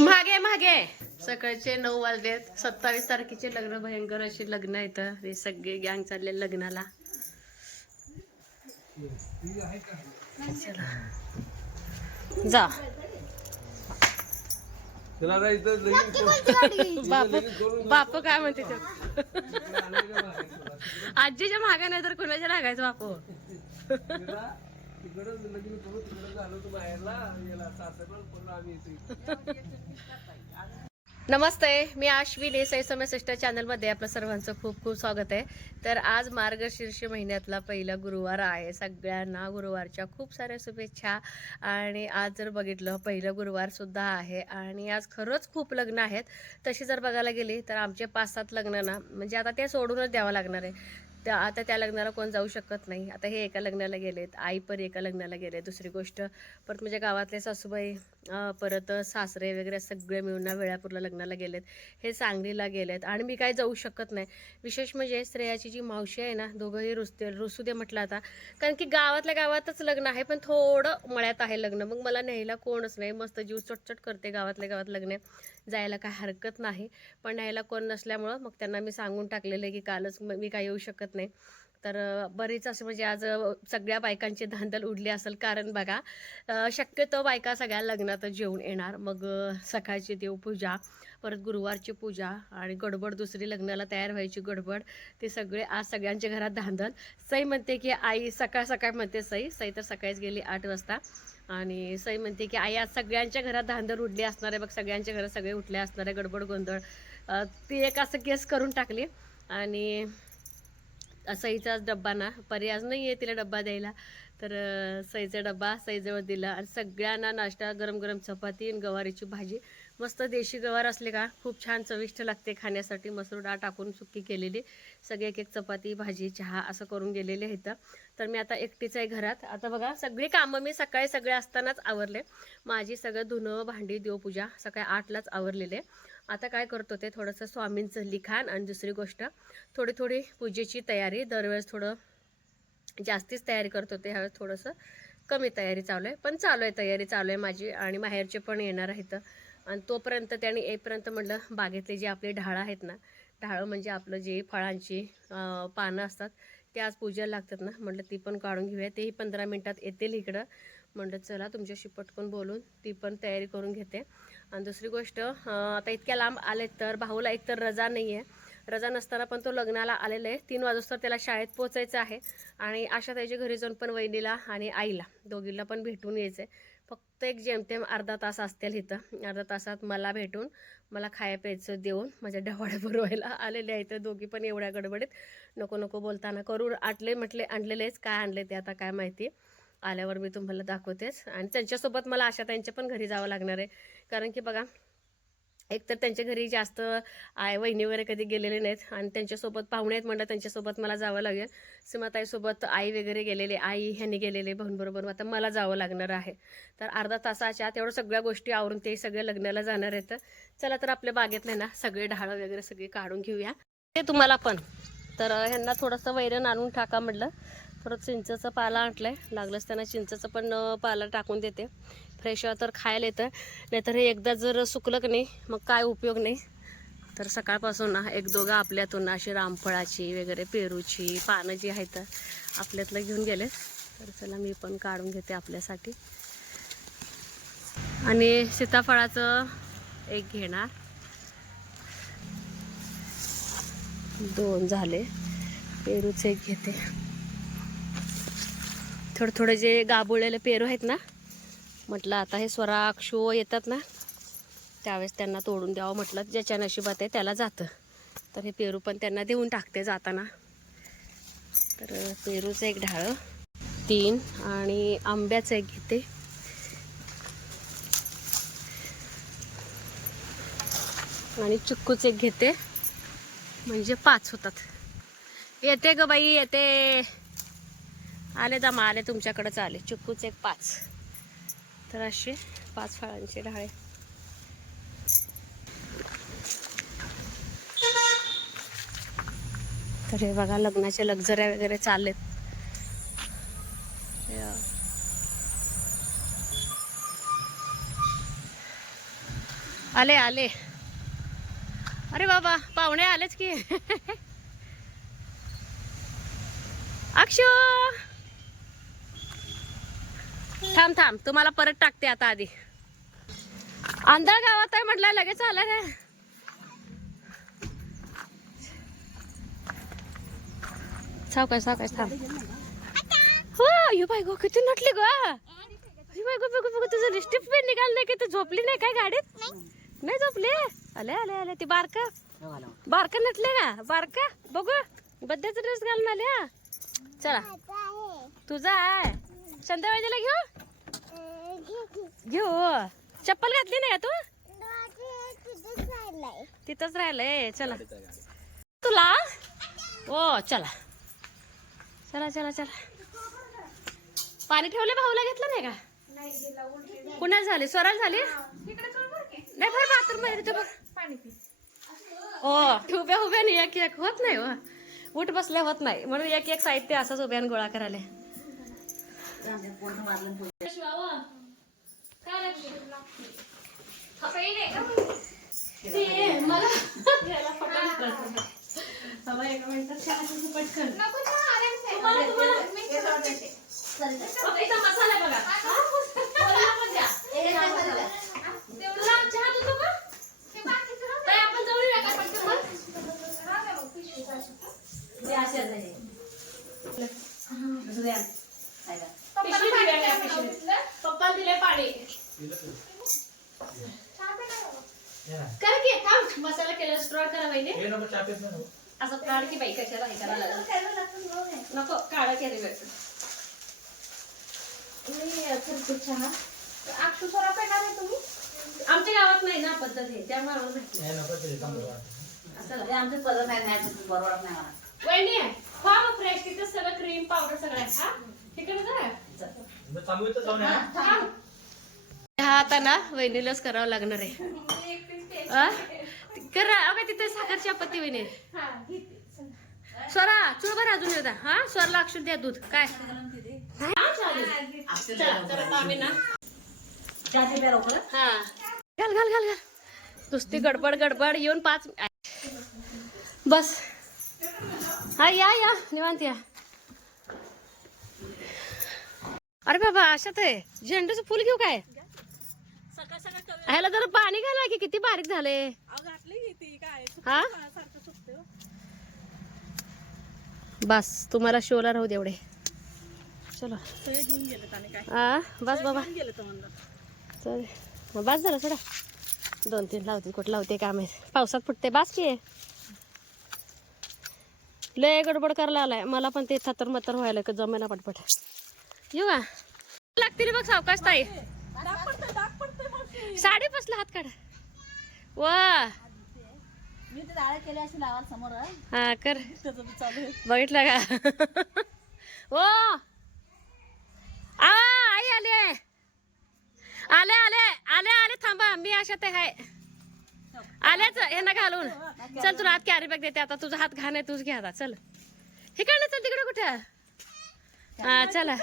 मागे मागे. सकाळचे नऊ वाजलेत. सत्तावीस तारखेचे लग्न भयंकर असे लग्न आहेत हे सगळे गँग चालले लग्नाला. जा. बाप बाप काय म्हणते ते? आजीच्या मागे नाही तर कोणाच्या लागायचं बापू? म्हणजे तिकडं लग्न करून तिकडं झालं तू बाहेरला गेला सासरला पुन्हा आम्ही इथे नमस्ते मी आश्वी लेसाई समय सिस्टर चॅनलमध्ये आपलं सर्वांचं खूप खूप स्वागत आहे. तर आज मार्गशीर्ष महिन्यातला पहिला गुरुवार आहे. सगळ्यांना गुरुवारच्या खूप साऱ्या शुभेच्छा. आणि आज जर बघितलं पहिलं गुरुवारसुद्धा आहे. आणि आज खरंच खूप लग्न आहेत. तशी जर बघायला गेली तर आमचे पाच सात लग्न ना म्हणजे आता ते सोडूनच द्यावं लागणार आहे. त्या आता त्या लग्नाला कोण जाऊ शकत नाही. आता हे एका लग्नाला गेलेत आई पण एका लग्नाला गेले. दुसरी गोष्ट परत म्हणजे गावातले सासूबाई परत सासरे वगैरे सगळे मिळून ना वेळापूरला लग्नाला गेलेत. हे सांगलीला गेलेत. आणि मी काय जाऊ शकत नाही. विशेष म्हणजे श्रेयाची जी मावशी आहे ना दोघंही रुसते रुसू दे म्हटलं आता. कारण की गावातल्या गावातच लग्न आहे पण थोडं मळ्यात आहे लग्न. मग मला न्यायला कोणच नाही. मस्त जीव चटचट करते गावातल्या गावात लग्न. जायला काय हरकत नाही. पण न्यायला कोण नसल्यामुळं मग त्यांना मी सांगून टाकलेलं आहे की कालच मी काय येऊ शकत नाही. तर बरेच बरीच असं म्हणजे आज सगळ्या बायकांची धांदल उडली असेल. कारण बघा शक्यतो बायका सगळ्या लग्नातच जेवून येणार. मग सकाळची देवपूजा परत गुरुवारची पूजा आणि गडबड दुसरी लग्नाला तयार व्हायची गडबड ते सगळे आज सगळ्यांच्या घरात धांदल. सई म्हणते की आई सकाळ सकाळ म्हणते सई. सई तर सकाळीच गेली आठ वाजता. आणि सई म्हणते की आई आज सगळ्यांच्या घरात धांदल उडली असणार आहे बघ. सगळ्यांच्या घरात सगळे उठले असणार आहे. गडबड गोंधळ. ती एक असं केस करून टाकली. आणि सईचाच डब्बा ना पर्याय नाही आहे तिला डब्बा द्यायला. तर सईचा डब्बा सईजवळ दिला आणि सगळ्यांना नाश्ता गरम गरम चपाती आणि गवारीची भाजी. मस्त देशी गवार असले का खूप छान चविष्ट लागते खाण्यासाठी. मसूर डाळ टाकून सुकी केलेली. सगळे एक एक चपाती भाजी चहा असं करून गेलेले आहेत. तर मी आता एकटीच आहे घरात. आता बघा सगळी कामं मी सकाळी सगळे असतानाच आवरले. माझी सगळं धुणं भांडी देवपूजा सकाळी आठलाच आवरलेले. आता काय करतो ते थोडंसं स्वामींचं लिखाण आणि दुसरी गोष्ट थोडी थोडी पूजेची तयारी दरवेळेस थोडं जास्तीच तयारी करत होते ह्यावेळेस थोडंसं कमी तयारी चालू आहे. पण चालू आहे तयारी चालू आहे माझी आणि माहेरचे पण येणार आहेत. आणि तोपर्यंत त्यांनी येईपर्यंत म्हटलं बागेतले जे आपले ढाळं आहेत ना ढाळं म्हणजे आपलं जे फळांची पानं असतात ते आज पूजेला लागतात ना म्हटलं ती पण काढून घेऊया. तेही पंधरा मिनटात येतील इकडं. म्हटलं चला तुमच्याशी पटकन बोलून ती पण तयारी करून घेते. आणि दुसरी गोष्ट आता इतक्या लांब आले तर भाऊला एकतर रजा नाही आहे रजा नसताना पण तो लग्नाला आलेला आहे. तीन वाजता त्याला शाळेत पोचायचं आहे आणि अशा त्याच्या घरी जाऊन पण वहिनीला आणि आईला दोघीला पण भेटून यायचं आहे फक्त एक जेमतेम अर्धा तास असतील इथं. अर्धा तासात मला भेटून मला खाया प्यायचं देऊन माझ्या डवाड्या पुरवायला आलेले आहेत. दोघी पण एवढ्या गडबडीत नको नको बोलताना करू आटले म्हटले आणलेलेच काय आणले ते आता काय माहिती. आल्यावर मी तुम्हाला दाखवतेच. आणि त्यांच्यासोबत मला आशा त्यांच्या पण घरी जावं लागणार आहे. कारण की बघा एक तर त्यांच्या घरी जास्त आय वहिनी वगैरे कधी गेलेले नाहीत आणि त्यांच्यासोबत पाहुणे आहेत म्हणलं त्यांच्यासोबत मला जावं लागेल. सीमाताईसोबत आई वगैरे गेलेले आई ह्यांनी गेलेले बरोबर आता मला जावं लागणार आहे. तर अर्धा तासाच्या आत एवढं सगळ्या गोष्टी आवरून ते सगळे लग्नाला जाणार आहेत. चला तर आपल्या बागेतले ना सगळे ढाळ वगैरे सगळे काढून घेऊया. ते तुम्हाला पण. तर ह्यांना थोडंसं वैरण आणून टाका म्हटलं परत चिंचेचं पाला आणलंय. लागलंच त्यांना चिंचेचं पण पाला टाकून देते. फ्रेश तर खायला येतं. नाहीतर हे एकदा जर सुकलं की नाही मग काय उपयोग नाही. तर सकाळपासून ना एक दोघं आपल्यातून ना अशी रामफळाची वगैरे पेरूची पानं जी आहेत आपल्यातलं घेऊन गेले. तर चला मी पण काढून घेते आपल्यासाठी. आणि सीताफळाचं एक घेणार. दोन झाले. पेरूचे एक घेते. थोडं थोडं जे गाबुळलेले पेरू आहेत ना म्हटलं आता हे स्वराक्षो येतात ना त्यावेळेस त्यांना तोडून द्यावं म्हटलं. ज्याच्या नशिबात आहे त्याला जातं. तर हे पेरू पण त्यांना देऊन टाकते जाताना. तर पेरूचं एक ढाळं तीन आणि आंब्याचं एक घेते. आणि चिक्कूच एक घेते. म्हणजे पाच होतात. येते ग बाई येते. आले दमा आले तुमच्याकडेच आले. चिक्कूचे एक पाच. तर असे पाच फळांचे ढाळे तर हे बघा लग्नाचे लक्झऱ्या वगैरे चाललेत. या. आले आले. अरे बाबा पाहुणे आलेच की. अक्षू! थांब थांब. तुम्हाला परत टाकते आता आधी. आंधळ गावात आहे म्हटलं लगेच आला रे. सावकाश सावकाश थांब. हो यू बाय गो किती नटली ग. यू बाय गो बघू बघू तुझं लिस्टिप पण निघाल नाही की तू झोपली नाही काय गाडीत? नाही झोपली? आले आले आले. ती बारका. बारका नटले का? बारका? बघू. बद्दलचा ड्रेस घालून आले चला. तुझा आहे. संध्याकाळीला घेऊ? घेऊ चप्पल घातली नाही का तू? तिथंच राहिलंय. चला. तुला? ओ चला. चला चला चला. पाणी ठेवले भाऊला घेतलं नाही का? कुणाला झाली? स्वराला झाली? नाही बरं बाथरूममध्ये तू हो उभ्या उभ्या नाही एक एक. होत नाही हो. उठ बसल्या होत नाही. म्हणून एक एक साहित्य असंच उभ्यान गोळा करायला. मसाला बघा कोणाला पण द्या. तुला चहा देतो का? ताई, आपण जाऊन येऊया का पटकन मग? ते अशाच आहे. पिशवी दिल्या त्या पिशवीत. पप्पाला दिले पाणी कर की थांब मसाला केला स्ट्रॉ करा पाहिजे असं काढ की बाई कशाला हे करायला लागलं. नको काढा की रे वेळ. आमच्या गावात नाही ना पद्धत आहे त्यामुळे आम्हाला माहिती असं वहिनी खा मग फ्रेश तिथं सगळं क्रीम पावडर सगळं आहे हा तिकडे जा. हा आता ना वहिनीलाच करावं लागणार आहे. आ? करा अगं तिथे साखरची आपत्ती वहिनी. स्वरा चुळ बरं अजून येऊ द्या हा स्वरला अक्षर द्या दूध. काय? हा, चालेल. चला, तर आता आम्ही ना. हा. घाल घाल घाल घाल. नुसती गडबड गडबड येऊन पाच बस. हा या या. निवांत या. अरे बाबा अशात आहे. झेंडूचं फुल घेऊ काय? ह्याला जरा पाणी घाला की किती बारीक झाले. हा? बस तुम्हाला शोला राहू दे एवढे. चलो. हा बस बाबा. बस झालं सोडा. दोन तीन लावते कुठं लावते काय माहीत. पावसात फुटते बास की. लय गडबड करायला आलाय मला पण ते थतर मतर व्हायला का जमेना पटपट. येऊ का? लागते रे बघ सावकाश ताई. साडी बसला हात काढ. वा. हा कर. आहे. बघितलं का? ओ! आ आई आले आले आले आले आले थांबा मी अशात आहे आल्याच यांना घालून चल तुला हात कॅरी बॅग देते आता. तुझा हात घाण आहे तुझ घे आता. चल. हे काय चल तिकडे कुठं? हा चला.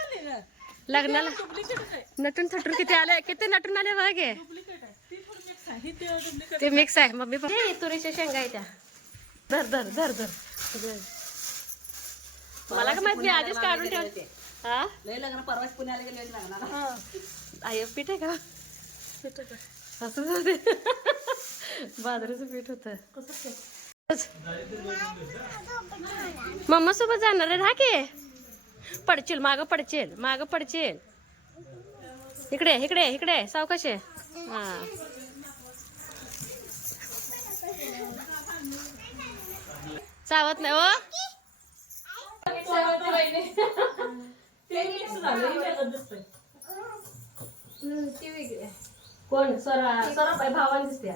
लग्नाला. नटून थटून किती आले? किती नटून आले बघ हे. ते मिक्स आहे. मम्मी पण तुरीच्या शेंगा आहे त्या. धर धर धर धर. मला का माहीत मी आधीच काढून ठेव. हा लग्न परवाच पुण्याला गेले लग्नाला. आय पीठ आहे का? असं जाते बाजरीचं पीठ होत. मम्मा सोबत जाणार आहे राखे पडशील माग पडशील माग पडशील इकडे इकडे इकडे सावकाश आहे हा. चावत नाही कोण? सरा सरा बाई भावाने दिसते.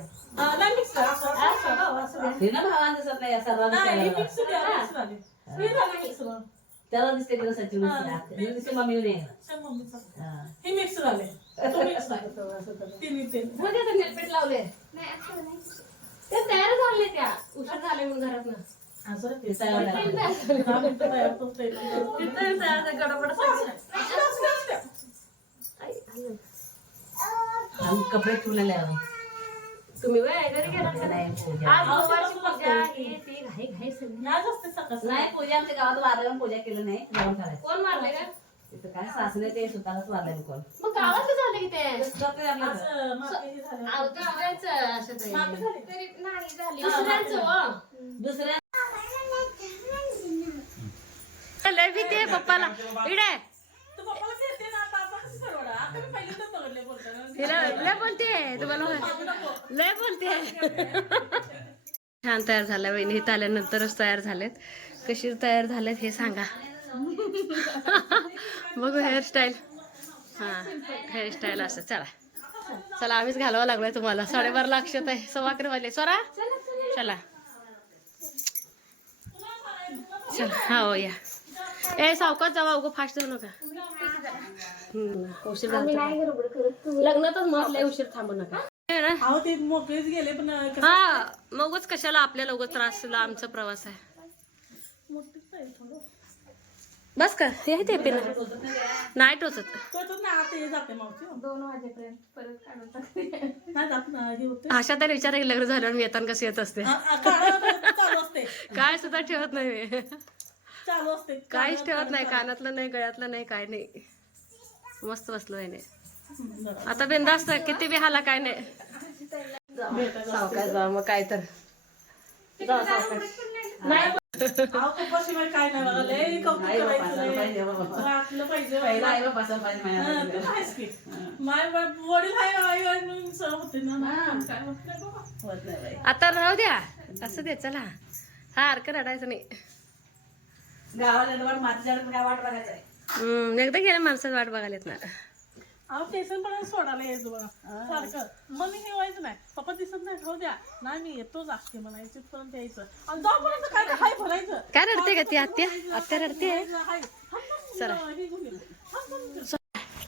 हे ना भावान दिसत नाही या सर्वांना त्याला. दिसते की सचिन दिसते मम्मी नाही. हा. मध्ये तर नेलपेट लावले. ते तयार झाले त्या. उशीर झाले म्हणून घरात ते तयार झालं. गडबड आम्ही कपडे ठेवलेले आहे तू तुम्ही वय घरी गेला का? नाही पूजा. आज गुरुवारची पूजा ही ती घाई घाई सगळी. नाही पूजा आमच्या गावात पूजा केली नाही. जेवण करायचं. कोण मारले का? तिथं काय सासरे ते स्वतःलाच वारले कोण? मग गावात झालं की ते. दुसऱ्यांचं असं काही. तरी नाही झाली. दुसऱ्यांचं हो. दुसऱ्या लय भीती आहे पप्पाला इडे तिला लय बोलते. तुम्हाला लय बोलते. छान तयार झाल्या वहिनी इथं आल्यानंतरच तयार झालेत. कशी तयार झालेत हे सांगा. बघू हेअरस्टाईल हा हेअरस्टाईल असं. चला. चला आम्हीच घालावं लागलोय तुम्हाला. साडेबारा लक्षात आहे सव्वा अकरा वाजले स्वरा चला. चला. हा हो या. ए सावकाश जावा उगं फास्ट जाऊ नका. उशीर झाला लग्नातच मग लय उशीर थांबू नका. हे ना? अहो ते मोकळेच गेले पण कसं हा मगच कशाला आपल्याला उगाच त्रास आमचा प्रवास आहे. आहे बस का हे ते पिन नाही टोचत. तो तर ना आता हे जाते मावशी दोन वाजेपर्यंत परत नाही जात ना हे होते. अशा तर विचार लग्न झाल्यावर मी येताना कसं येत असते? चालू काय सुद्धा ठेवत नाही मी. चालू असते काहीच ठेवत नाही कानातलं नाही गळ्यातलं नाही काय नाही. मस्त बसलो आहे नाही आता बिंदास्त किती बी हाला काय नाही. सावकाश जा मग काय तर. आता राहू द्या. असं दे चला. हा अर्क रडायचं नाही. गावाला एवढं बघायचं एकदा गेल्या माणसाची वाट बघायला येत ना अहो स्टेशन पण सोडायला बघा सारखं. मग हे व्हायचं नाही. पप्पा दिसत नाही खाऊ द्या. नाही मी येतो असते मला पर्यंत यायचं. आणि जाऊपर्यंत काय हाय भरायचं काय रडते का ती आत्या? आत्या रडते. चला. हे.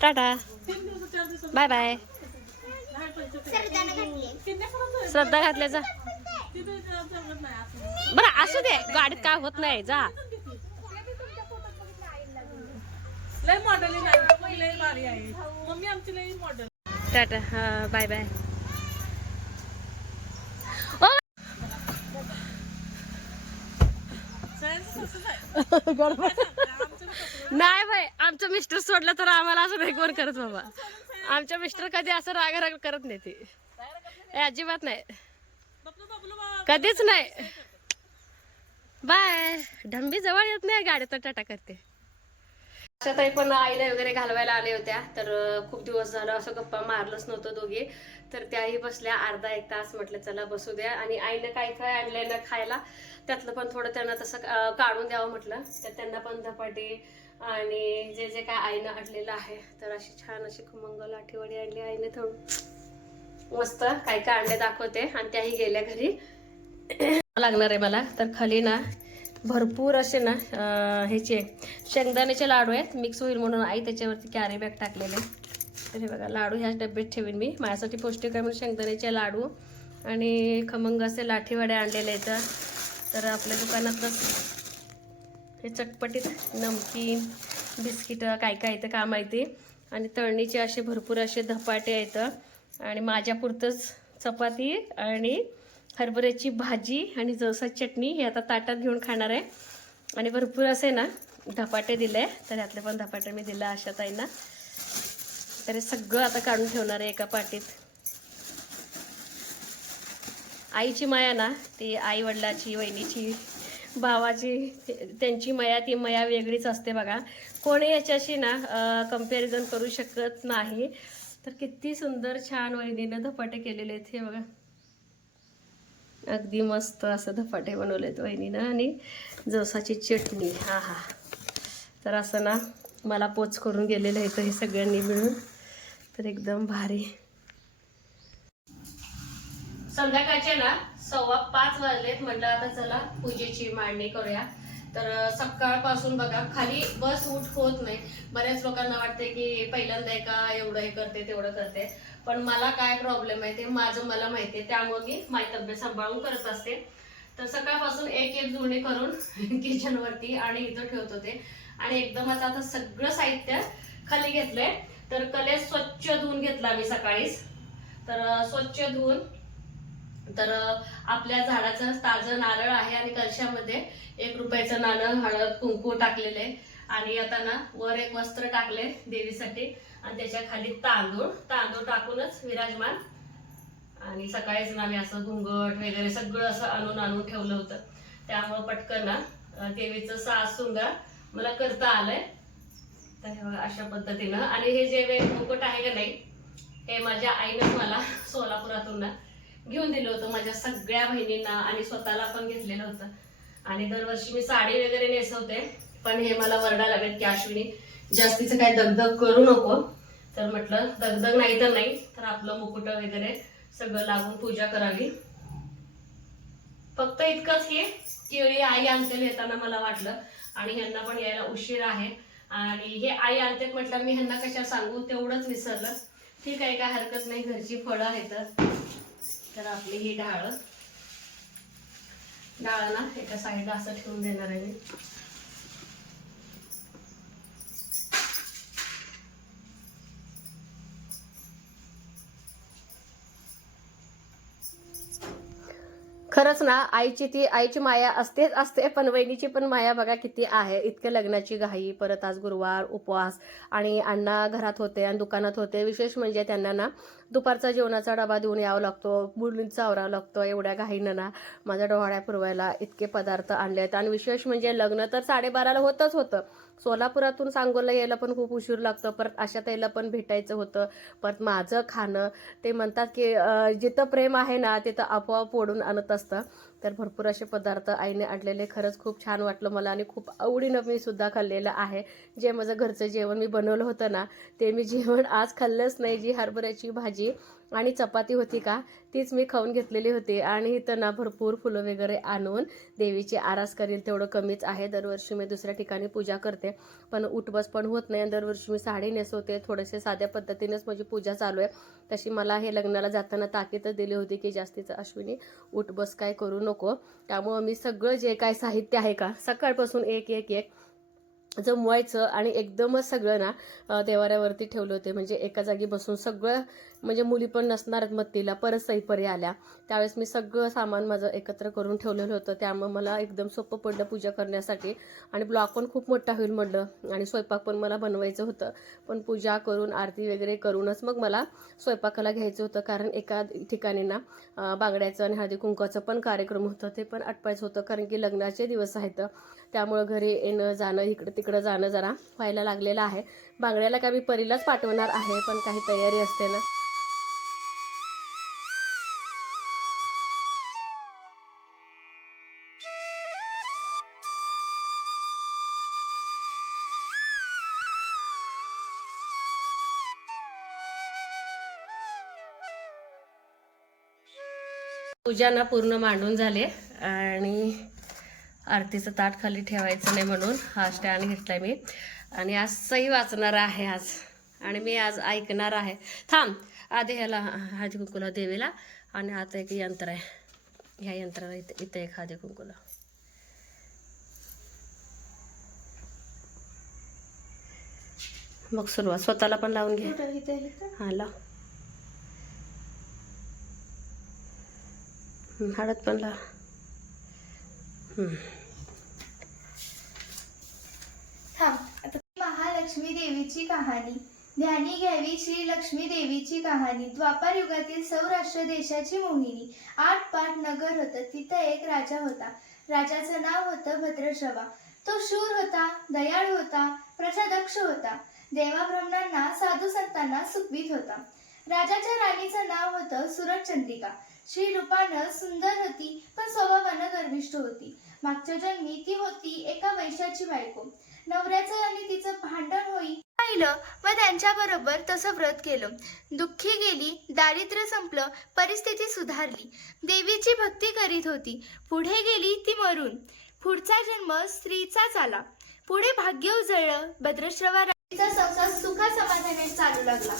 टाटा. Bye bye. श्रद्धा नाही असं बरं असू दे. गाडीत काय होत नाही जा. लय मॉडेल लय भारी आहे. मम्मी आमची लय मॉडेल टाटा. हा बाय बाय नाही बाई आमचं मिस्टर सोडलं तर आम्हाला असं नाही कोण करत बाबा. आमच्या मिस्टर कधी असं राग राग करत नाही ते. अजिबात नाही. कधीच नाही. बाय. ढंबी जवळ येत नाही गाडीत टाटा करते. ताई पण आईला वगैरे घालवायला आले होत्या. तर खूप दिवस झालं असं गप्पा मारलंच नव्हतं दोघे. तर त्याही बसल्या अर्धा एक तास म्हटलं चला बसू द्या. आणि आईनं काय काय आणलंय ना खायला त्यातलं पण थोडं त्यांना तसं काढून द्यावं म्हटलं. तर त्यांना पण धपाटे आणि जे जे काय आईनं आणलेलं आहे तर अशी छान अशी खमंग आठवडी आणली आईने थोडं. मस्त काय काय आणले दाखवते. आणि त्याही गेल्या घरी. लागणार आहे मला. तर खाली ना भरपूर असे ना ह्याचे शेंगदाण्याचे लाडू आहेत. मिक्स होईल म्हणून आई त्याच्यावरती कॅरी बॅग टाकलेले. तर हे बघा लाडू ह्याच डब्यात ठेवीन मी. माझ्यासाठी पौष्टिक आहे म्हणून शेंगदाण्याचे लाडू. आणि खमंग असे लाठीवाडे आणलेले आहेत. तर आपल्या दुकानातलं हे चटपटीत नमकीन बिस्किटं काय काय येतं का माहिती आणि तळणीचे असे भरपूर असे धपाटे आहेत. आणि माझ्यापुरतंच चपाती आणि हरभऱ्याची भाजी आणि जवसा चटणी हे आता ताटात घेऊन खाणार आहे. आणि भरपूर असे ना धपाटे दिले. तर यातले पण धपाटे मी दिला अशा ताईंना. तर हे सगळं आता काढून ठेवणार आहे एका पाटीत. आईची माया ना ती आई वडिलाची वहिनीची भावाची त्यांची मया ती मया वेगळीच असते बघा. कोणी याच्याशी ना कंपॅरिझन करू शकत नाही. तर किती सुंदर छान वहिनीनं धपाटे केलेले आहेत हे बघा. अगदी मस्त असं धपाटे बनवलेत वहिनीनं आणि जवसाची चटणी. हा हा. तर असं ना मला पोच करून गेलेलं आहे तर हे सगळ्यांनी मिळून. तर एकदम भारी. संध्याकाळचे ना सव्वा पाच वाजलेत. म्हटलं आता चला पूजेची मांडणी करूया. तर सकाळपासून बघा खाली बस उठ होत नाही. बऱ्याच लोकांना वाटते की पहिल्यांदा एका एवढं हे करते तेवढं करते. पण मला काय प्रॉब्लेम आहे ते माझं मला माहिती आहे. त्यामुळे मी माझी तब्येत सांभाळून करत असते. तर सकाळपासून एक एक जुळणी करून किचनवरती आणि इथं ठेवत होते. आणि एकदमच आता सगळं साहित्य खाली घेतलंय. तर कले स्वच्छ धुवून घेतला मी सकाळीच. तर स्वच्छ धुवून तर आपल्या झाडाचं ताजं नारळ आहे आणि कलशामध्ये एक रुपयाचं नाणं हळद कुंकू टाकलेलं आहे. आणि आता ना वर एक वस्त्र टाकले देवीसाठी. आणि त्याच्याखाली तांदूळ तांदूळ टाकूनच विराजमान. आणि सकाळीच ना मी असं घुंगट वगैरे सगळं असं आणून आणून ठेवलं होतं त्यामुळं पटकन ना देवीचं सास सुंगार मला करता आलंय. तर अशा पद्धतीनं. आणि हे जे वे मुकुट आहे का नाही हे माझ्या आईनं मला सोलापुरातून ना घेऊन दिलं होतं. माझ्या सगळ्या बहिणींना आणि स्वतःला पण घेतलेलं होतं. आणि दरवर्षी मी साडी वगैरे नेसवते पण हे मला वरडा लागेल की अश्विनी जास्तीचं काय दगदग करू नको. तर म्हटलं दगदग नाही तर नाही. तर आपलं मुकुट वगैरे सगळं लागून पूजा करावी. फक्त इतकंच की केळी आई आणते येताना मला वाटलं. आणि ह्यांना पण यायला उशीर आहे. आणि हे आई आणते म्हटलं मी ह्यांना कशा सांगू? तेवढंच विसरलं. ठीक आहे काय हरकत नाही. घरची फळं आहेत. तर आपली ही डाळ डाळ ना एका साईडला असं ठेवून देणार आहे मी. खरंच ना आईची ती आईची माया असतेच असते पण वहिनीची पण माया बघा किती आहे. इतके लग्नाची घाई परत आज गुरुवार उपवास आणि अण्णा घरात होते आणि दुकानात होते. विशेष म्हणजे त्यांना ना दुपारचा जेवणाचा डबा देऊन यावं लागतो मुलींचा आवरावं लागतो एवढ्या घाईनं ना माझ्या डोहाळ्या पुरवायला इतके पदार्थ आणले आहेत आणि विशेष म्हणजे लग्न तर साडेबाराला होतच होतं. सोलापुरातून सांगोला यायला पण खूप उशीर लागतो. परत अशा ताईला पण भेटायचं होतं. परत माझं खाणं. ते म्हणतात की जिथं प्रेम आहे ना तिथं आपोआप ओढून आणत असतं. तर भरपूर असे पदार्थ आईने आणलेले. खरंच खूप छान वाटलं मला आणि खूप आवडीनं मी सुद्धा खाल्लेलं आहे. जे माझं घरचं जेवण मी बनवलं होतं ना ते मी जेवण आज खाल्लंच नाही. जी हरभऱ्याची भाजी आणि चपाती होती का तीच मी खाऊन घेतलेली होती. आणि इथं ना भरपूर फुलं वगैरे आणून देवीची आरास करेल तेवढं कमीच आहे. दरवर्षी मी दुसऱ्या ठिकाणी पूजा करते. पण उठबस पण होत नाही आणि दरवर्षी मी साडी नेसवते. थोडेसे साध्या पद्धतीनेच माझी पूजा चालू आहे. तशी मला हे लग्नाला जाताना ताकीदच दिली होती की जास्तीचं अश्विनी उठबस काय करू नको. त्यामुळं मी सगळं जे काय साहित्य आहे का सकाळपासून एक एक एक जमवायचं आणि एकदमच सगळं ना देवाऱ्यावरती ठेवलं होते. म्हणजे एका जागी बसून सगळं म्हणजे मुली पण नसणारच मत्तीला परत सईपरी आल्या. त्यावेळेस मी सगळं सामान माझं एकत्र करून ठेवलेलं होतं. त्यामुळे मला एकदम सोपं पडलं पूजा करण्यासाठी. आणि ब्लॉग पण खूप मोठा होईल म्हटलं. आणि स्वयंपाक पण मला बनवायचं होतं. पण पूजा करून आरती वगैरे करूनच मग मला स्वयंपाकाला घ्यायचं होतं. कारण एका ठिकाणी ना बांगड्याचं आणि हळदी कुंकाचं पण कार्यक्रम होतं. ते पण आटपायचं होतं. कारण की लग्नाचे दिवस आहेत. त्यामुळं घरी येणं जाणं इकडं तिकडं जाणं जरा व्हायला लागलेलं आहे. बांगड्याला काय मी परीलाच पाठवणार आहे. पण काही तयारी असते ना. पूजा ना पूर्ण मांडून झाले आणि आरतीचं ताट खाली ठेवायचं नाही म्हणून हा स्टँड घेतलाय मी. आणि आज सही वाचणार आहे आज. आणि मी आज ऐकणार आहे. थांब आधी ह्याला हळदी कुंकुला देवीला. आणि आता एक यंत्र आहे. ह्या यंत्राला इथे इथे एक हळदी कुंकुला. मग सुरुवात स्वतःला पण लावून घे. हा लाव. हळद पण लाव. महालक्ष्मी देवीची कहाणी. ध्यानी घ्यावी श्री लक्ष्मी देवीची कहाणी. द्वापार युगातील सौराष्ट्र देशाची मोहिनी. आठ पाठ नगर होतं तिथं एक राजा होता. राजाचं नाव होतं भद्रश्रवा तो शूर होता दयाळू होता प्रजादक्ष होता. देवाब्रह्मणांना साधू संतांना सुखवीत होता. राजाच्या राणीचं नाव होतं सुरचंद्रिका श्री रूपानं सुंदर होती पण स्वभावानं गर्भिष्ठ होती. मागच्या जन्मी ती होती एका वैशाची बायको. नवऱ्याचं आणि तिचं भांडण होई पाहिलं व त्यांच्या बरोबर तसं व्रत केलं. दुःखी गेली दारिद्र्य संपलं परिस्थिती सुधारली. देवीची भक्ती करीत होती. पुढे गेली ती मरून. पुढचा जन्म स्त्रीचाच आला. पुढे भाग्य उजळलं भद्रश्रवा तिचा संसार सुखा समाधाने चालू लागला.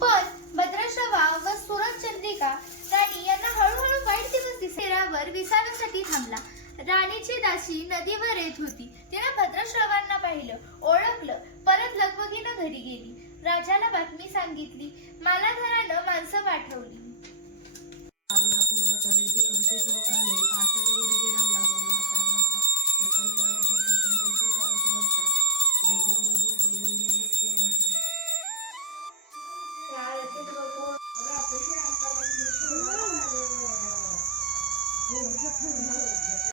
पण भद्रश्रवा व सुरचंद्रिका राणी यांना हळूहळू वाईट दिवस दिसेरावर विसाव्यासाठी थांबला. राणीची दासी नदीवर येत होती. तिनं भद्रश्रवांना पाहिलं ओळखलं परत लगबगीनं घरी गेली. राजाला बातमी सांगितली मालाधरानं माणसं पाठवली.